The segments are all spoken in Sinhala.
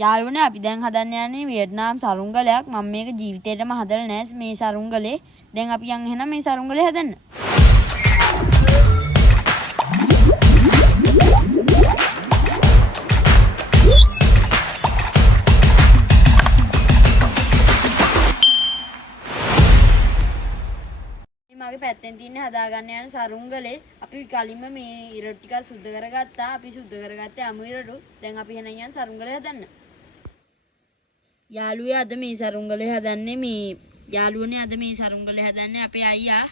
යාළුවනේ අපි දැන් හදන්න යන්නේ වියට්නාම් සරුංගලයක්. මම මේක ජීවිතේටම හදලා නැහැ මේ සරුංගලේ. දැන් අපි යන් එහෙනම් මේ සරුංගලේ හදන්න. මගේ පැත්තෙන් තියෙන හදාගන්න යන සරුංගලේ අපි කලින්ම මේ ඉරටු ටික සුද්ධ කරගත්තා. අපි සුද්ධ කරගත්තේ අමු ඉරටු. දැන් අපි එහෙනම් යන් සරුංගලේ හදන්න. යාළුවේ අද මේ සරුංගලේ හදන්නේ මේ සරුංගලේ හදන්නේ අපේ අයියා.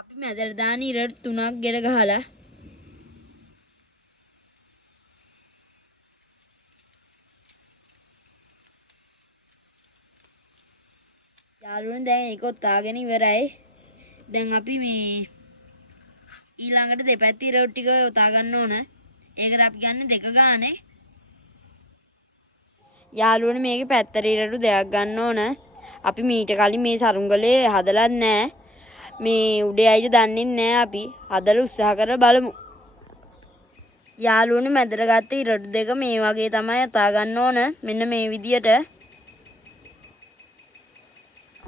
අපි මැදට දාන ඉරටු 3ක් ගෙර ගහලා යාළුවනේ දැන් ඒක ඔත්තාගෙන ඉවරයි. දැන් අපි මේ ඊළඟට දෙපැත්ත ඉරටු ටික ඔතා ගන්න ඕන. ඒකට අපි ගන්න 2 ගානේ. යාළුවනේ මේකේ පැත්තට ඉරටු 2ක් ගන්න ඕන. අපි මීට කලින් මේ සරුංගලේ හදලත් නැහැ. මේ උඩේ අයිද දන්නේ නැහැ අපි. හදලා උත්සාහ කරලා බලමු. යාළුවනේ මැදට ගත්ත ඉරටු 2 මේ වගේ තමයි ඔතා ගන්න ඕන. මෙන්න මේ විදියට.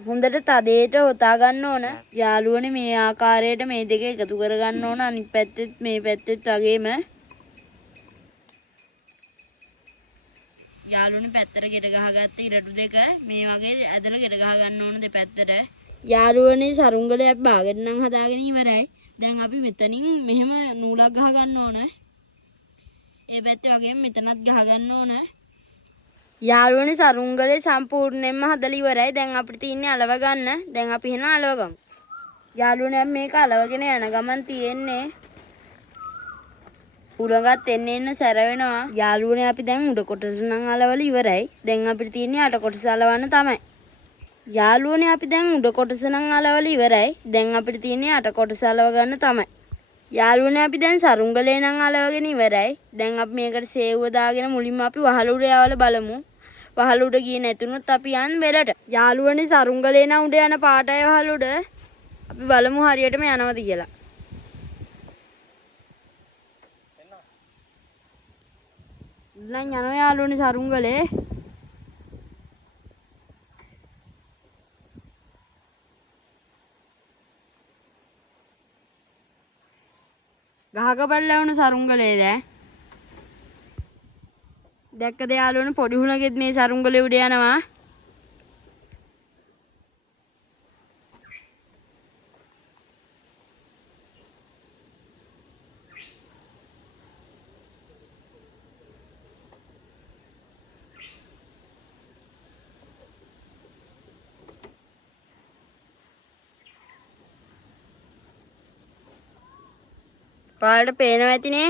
හොඳට තදේට ඔතා ගන්න ඕන. යාළුවනේ මේ ආකාරයට මේ දෙක එකතු කර ගන්න ඕන. අනිත් පැත්තෙත් මේ පැත්තෙත් වගේම. යාළුවනේ පැත්තට ගෙට ගහගත්ත ඉරටු 2 මේ වගේ ඇදලා ගෙට ගහ ගන්න ඕන දෙපැත්තට. යාළුවනේ සරුංගලේ අපි බාගෙට නම් හදාගෙන ඉවරයි. දැන් අපි මෙතනින් මෙහෙම නූලක් ගහ ගන්න ඕන. ඒ පැත්තේ වගේම මෙතනත් ගහ ගන්න ඕන. යාළුවනේ සරුංගලේ සම්පූර්ණයෙන්ම හදලා ඉවරයි. දැන් අපිට තියෙන්නේ අලව ගන්න. දැන් අපි එහෙනම් අලව ගමු. යාළුවනේ මේක අලවගෙන යන ගමන් තියෙන්නේ උලඟත් එන්න සැර වෙනවා. යාළුවනේ අපි දැන් උඩ කොටස නම් අලවල ඉවරයි. දැන් අපිට තියෙන්නේ අට කොටස අලවන්න තමයි. යාළුවනේ අපි දැන් උඩ කොටස නම් අලවල ඉවරයි. දැන් අපිට තියෙන්නේ අට කොටස අලව ගන්න තමයි. යාළුවනේ අපි දැන් සරුංගලේ නම් අලවගෙන ඉවරයි. දැන් අපි මේකට සේව්ව දාගෙන මුලින්ම අපි වහල උඩ යවලා බලමු. වහල උඩ ගියේ නැතුනොත් අපි යන් වෙලට. යාළුවනේ සරුංගලේ නම් උඩ යන පාටයි වහල උඩ. අපි බලමු හරියටම යනවද කියලා. දැන් යනවා යාළුවනේ සරුංගලේ. ගහක පැටලෙන සරුංගලේ දැන්. දැක්කද යාළුවනේ පොඩි හුණගෙත් මේ සරුංගලේ උඩ යනවා. පාලට පේනවා ඇතිනේ.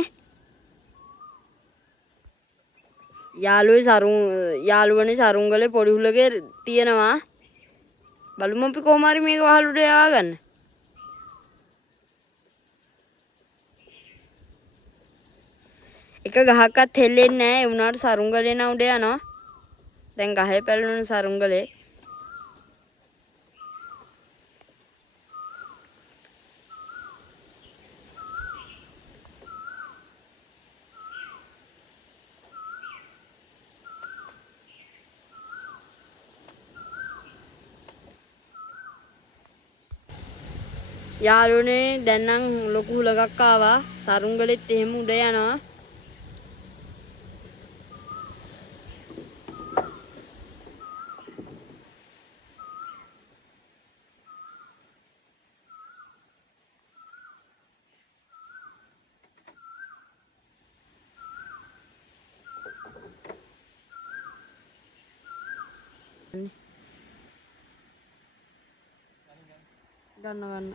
යාළුවනේ සරුංගලේ පොඩි හුලගේ තියෙනවා. බලමු අපි කොහොම හරි මේක වහල උඩ යවා ගන්න. එක ගහක්වත් හෙල්ලෙන්නේ නැහැ. ඒ වුණාට සරුංගලේ නම් උඩ යනවා. දැන් ගහේ පැලුණු සරුංගලේ. යාළුවනේ දැන් නම් ලොකු හුලගක් ආවා. සරුංගලෙත් එහෙම උඩ යනවා. ගන්න.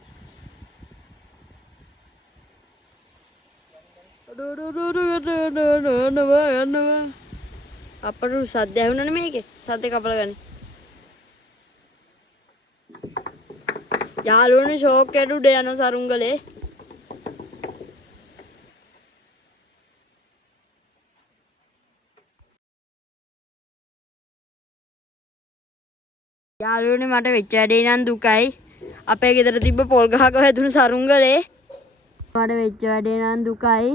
අපට සද්ද ඇහුණනේ මේකේ. සද්ද කපලා ගන්න. යාළුවනේ ෂෝක් එකට උඩ යන සරුංගලේ. යාළුවනේ මට වෙච්ච වැඩේ නම් දුකයි. අපේ ගෙදර තිබ්බ පොල් ගහක වැදුණු සරුංගලේ. මට වෙච්ච වැඩේ නම් දුකයි.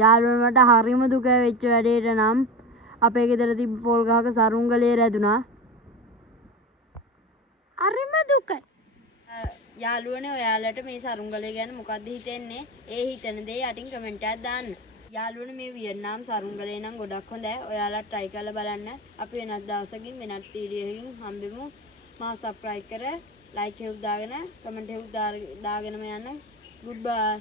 යාළුවනේ මට හරිම දුකයි වෙච්ච වැඩේට නම්. අපේ ගෙදර තිබ්බ පොල් ගහක සරුංගලේ රැදුනා. හරිම දුකයි. යාළුවනේ ඔයාලට මේ සරුංගලේ ගැන මොකක්ද හිතෙන්නේ? ඒ හිතන දේ යටින් කමෙන්ට් එකක් දාන්න. යාළුවනේ මේ වියට්නාම් සරුංගලේ නම් ගොඩක් හොඳයි. ඔයාලා try කරලා බලන්න. අපි වෙනත් දවසකින් වෙනත් වීඩියෝ එකකින් හම්බෙමු. මාව subscribe කර like එකක් දාගෙන comment එකක් දාගෙනම යන්න. goodbye.